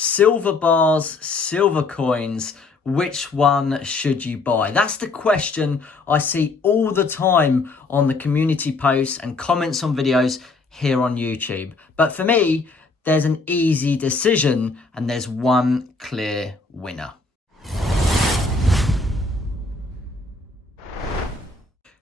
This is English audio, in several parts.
Silver bars, silver coins, which one should you buy? That's the question I see all the time on the community posts and comments on videos here on YouTube. But for me, there's an easy decision and there's one clear winner.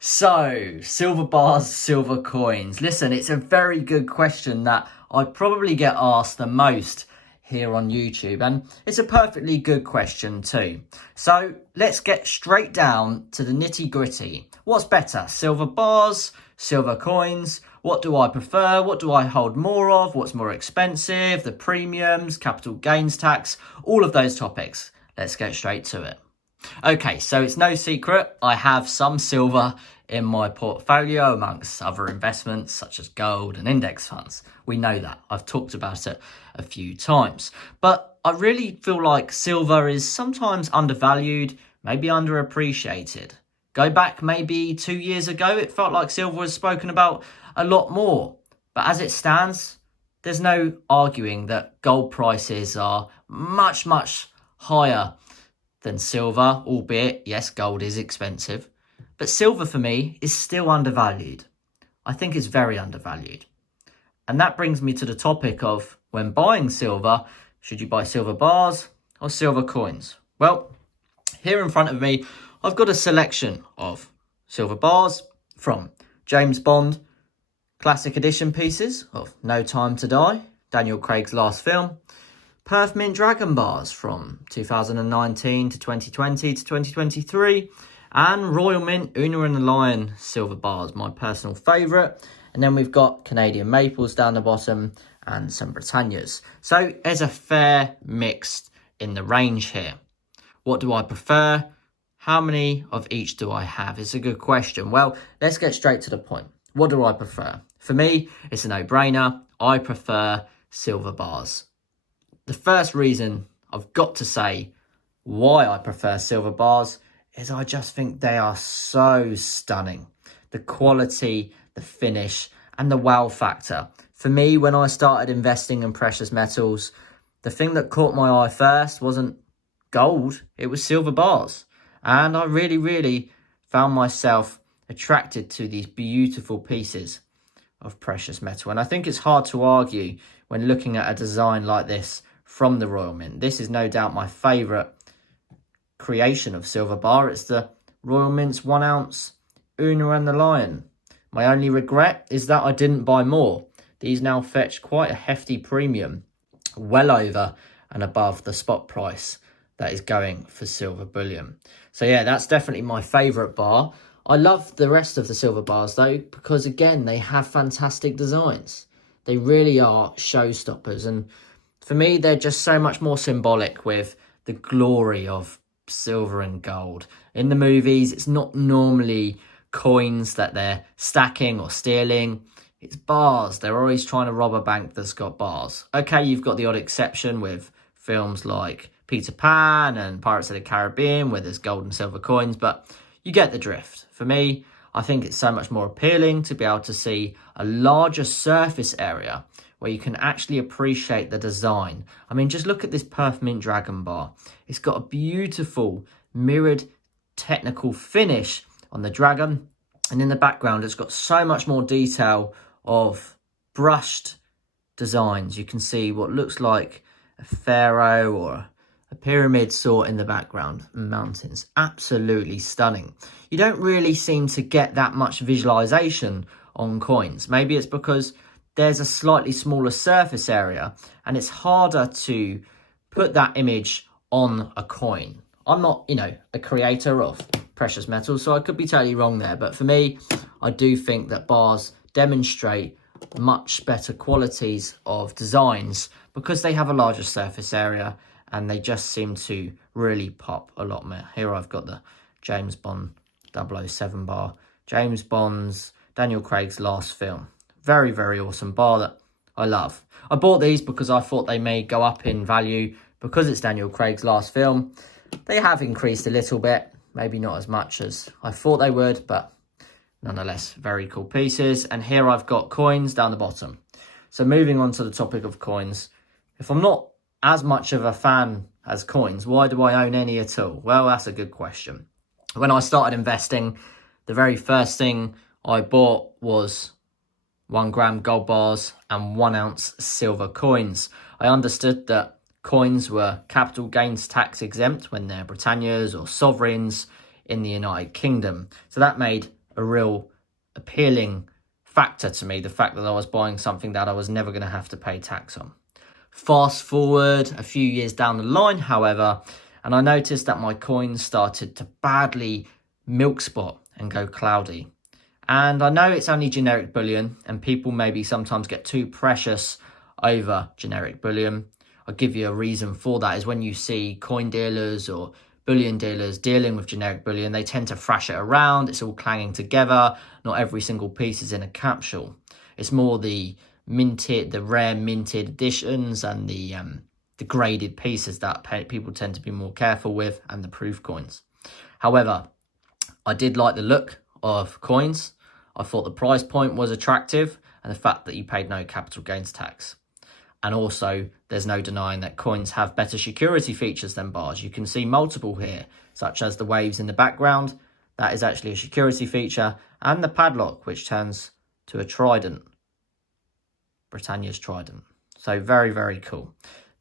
So, silver bars, silver coins. Listen, it's a very good question that I probably get asked the most here on YouTube, and it's a perfectly good question too. So let's get straight down to the nitty gritty. What's better, silver bars, silver coins? What do I prefer? What do I hold more of? What's more expensive? The premiums, capital gains tax, all of those topics. Let's get straight to it. Okay, so it's no secret, I have some silver in my portfolio amongst other investments such as gold and index funds. We know that. I've talked about it a few times. But I really feel like silver is sometimes undervalued, maybe underappreciated. Go back maybe 2 years ago, it felt like silver was spoken about a lot more. But as it stands, there's no arguing that gold prices are much, much higher than silver, albeit, yes, gold is expensive. But silver for me is still undervalued. I think it's very undervalued. And that brings me to the topic of when buying silver, should you buy silver bars or silver coins? Well, here in front of me, I've got a selection of silver bars from James Bond classic edition pieces of No Time to Die, Daniel Craig's last film, Perth Mint Dragon bars from 2019 to 2020 to 2023, and Royal Mint Una and the Lion silver bars, my personal favourite. And then we've got Canadian Maples down the bottom and some Britannias. So there's a fair mix in the range here. What do I prefer? How many of each do I have? It's a good question. Well, let's get straight to the point. What do I prefer? For me, it's a no-brainer. I prefer silver bars. The first reason I've got to say why I prefer silver bars is I just think they are so stunning. The quality, the finish, and the wow factor. For me, when I started investing in precious metals, the thing that caught my eye first wasn't gold, it was silver bars. And I really found myself attracted to these beautiful pieces of precious metal. And I think it's hard to argue when looking at a design like this from the Royal Mint. This is no doubt my favourite creation of silver bar. It's the Royal Mint's 1 ounce Una and the Lion. My only regret is that I didn't buy more. These now fetch quite a hefty premium, well over and above the spot price that is going for silver bullion. So yeah, that's definitely my favourite bar. I love the rest of the silver bars though, because again, they have fantastic designs. They really are showstoppers, and for me, they're just so much more symbolic with the glory of silver and gold. In the movies, it's not normally coins that they're stacking or stealing. It's bars. They're always trying to rob a bank that's got bars. Okay, you've got the odd exception with films like Peter Pan and Pirates of the Caribbean, where there's gold and silver coins, but you get the drift. For me, I think it's so much more appealing to be able to see a larger surface area where you can actually appreciate the design. I mean, just look at this Perth Mint Dragon bar. It's got a beautiful mirrored technical finish on the dragon. And in the background, it's got so much more detail of brushed designs. You can see what looks like a pharaoh or a pyramid sort in the background, mountains. Absolutely stunning. You don't really seem to get that much visualization on coins. Maybe it's because there's a slightly smaller surface area and it's harder to put that image on a coin. I'm not, a creator of precious metals, so I could be totally wrong there. But for me, I do think that bars demonstrate much better qualities of designs because they have a larger surface area and they just seem to really pop a lot more. Here I've got the James Bond 007 bar. James Bond's Daniel Craig's last film. Very awesome bar that I love. I bought these because I thought they may go up in value because it's Daniel Craig's last film. They have increased a little bit, maybe not as much as I thought they would, but nonetheless, very cool pieces. And here I've got coins down the bottom. So moving on to the topic of coins, if I'm not as much of a fan as coins, why do I own any at all? Well, that's a good question. When I started investing, the very first thing I bought was 1 gram gold bars and 1 ounce silver coins. I understood that coins were capital gains tax exempt when they're Britannias or sovereigns in the United Kingdom. So that made a real appealing factor to me, the fact that I was buying something that I was never going to have to pay tax on. Fast forward a few years down the line, however, and I noticed that my coins started to badly milk spot and go cloudy. And I know it's only generic bullion, and people maybe sometimes get too precious over generic bullion. I'll give you a reason for that is when you see coin dealers or bullion dealers dealing with generic bullion, they tend to thrash it around. It's all clanging together. Not every single piece is in a capsule. It's more the rare minted editions and the graded pieces that people tend to be more careful with, and the proof coins. However, I did like the look of coins. I thought the price point was attractive, and the fact that you paid no capital gains tax. And also, there's no denying that coins have better security features than bars. You can see multiple here, such as the waves in the background. That is actually a security feature. And the padlock, which turns to a trident. Britannia's trident. So very, very cool.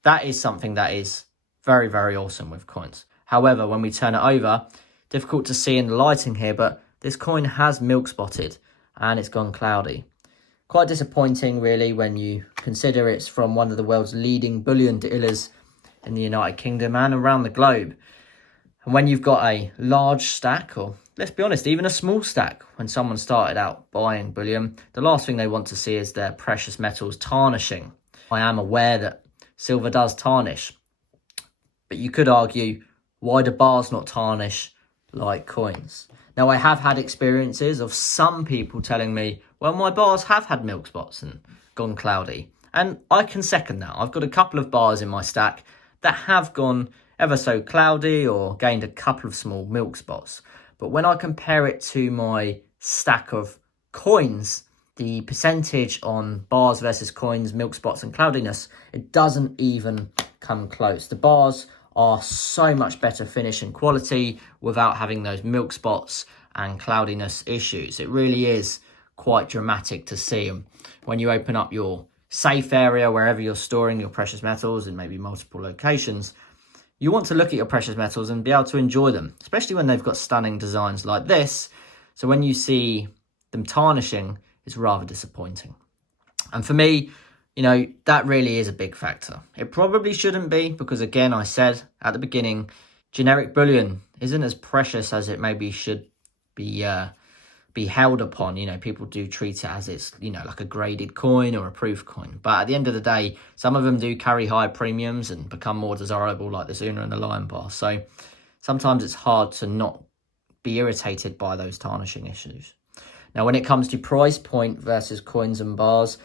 That is something that is very, very awesome with coins. However, when we turn it over, difficult to see in the lighting here, but this coin has milk spotted and it's gone cloudy. Quite disappointing, really, when you consider it's from one of the world's leading bullion dealers in the United Kingdom and around the globe. And when you've got a large stack, or let's be honest, even a small stack, when someone started out buying bullion, the last thing they want to see is their precious metals tarnishing. I am aware that silver does tarnish, but you could argue, why do bars not tarnish like coins? Now, I have had experiences of some people telling me, well, my bars have had milk spots and gone cloudy. And I can second that. I've got a couple of bars in my stack that have gone ever so cloudy or gained a couple of small milk spots. But when I compare it to my stack of coins, the percentage on bars versus coins, milk spots and cloudiness, it doesn't even come close. The bars are so much better finish and quality without having those milk spots and cloudiness issues. It really is quite dramatic to see. And when you open up your safe area, wherever you're storing your precious metals in maybe multiple locations, you want to look at your precious metals and be able to enjoy them, especially when they've got stunning designs like this. So when you see them tarnishing, it's rather disappointing. And for me, you know, that really is a big factor. It probably shouldn't be, because again, I said at the beginning, generic bullion isn't as precious as it maybe should be held upon. You know, people do treat it as it's, you know, like a graded coin or a proof coin. But at the end of the day, some of them do carry higher premiums and become more desirable, like this Una and the Lion bar. So sometimes it's hard to not be irritated by those tarnishing issues. Now, when it comes to price point versus coins and bars,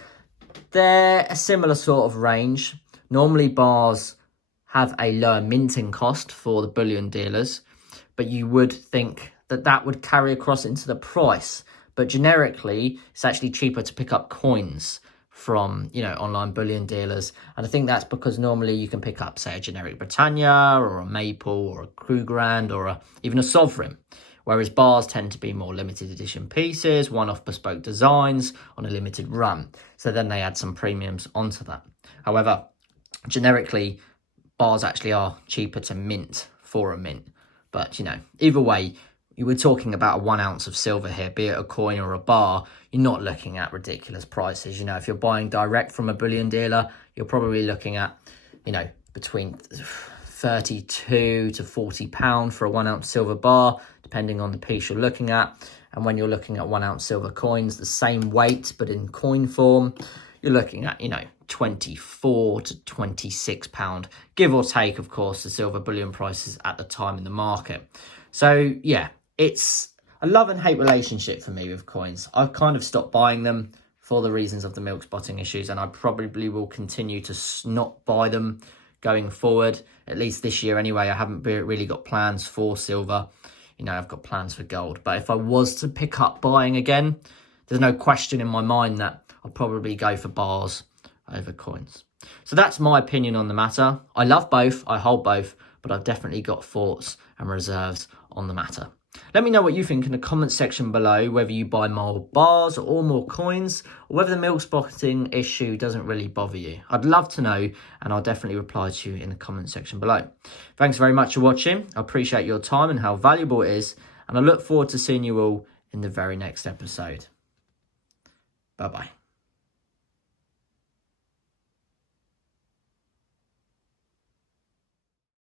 they're a similar sort of range. Normally, bars have a lower minting cost for the bullion dealers, but you would think that that would carry across into the price. But generically, it's actually cheaper to pick up coins from, you know, online bullion dealers. And I think that's because normally you can pick up, say, a generic Britannia or a Maple or a Krugerrand or even a Sovereign. Whereas bars tend to be more limited edition pieces, one-off bespoke designs on a limited run. So then they add some premiums onto that. However, generically, bars actually are cheaper to mint for a mint. But, you know, either way, you were talking about a 1 ounce of silver here, be it a coin or a bar. You're not looking at ridiculous prices. You know, if you're buying direct from a bullion dealer, you're probably looking at, you know, between 32 to 40 pound for a 1 ounce silver bar, depending on the piece you're looking at. And when you're looking at 1 ounce silver coins, the same weight but in coin form, you're looking at, you know, 24 to 26 pound, give or take, of course, the silver bullion prices at the time in the market. So yeah, it's a love and hate relationship for me with coins. I've kind of stopped buying them for the reasons of the milk spotting issues, and I probably will continue to not buy them going forward, at least this year anyway. I haven't really got plans for silver. You know, I've got plans for gold. But if I was to pick up buying again, there's no question in my mind that I'll probably go for bars over coins. So that's my opinion on the matter. I love both, I hold both, but I've definitely got thoughts and reserves on the matter. Let me know what you think in the comment section below, whether you buy more bars or more coins, or whether the milk spotting issue doesn't really bother you. I'd love to know, and I'll definitely reply to you in the comment section below. Thanks very much for watching. I appreciate your time and how valuable it is, and I look forward to seeing you all in the very next episode. Bye-bye.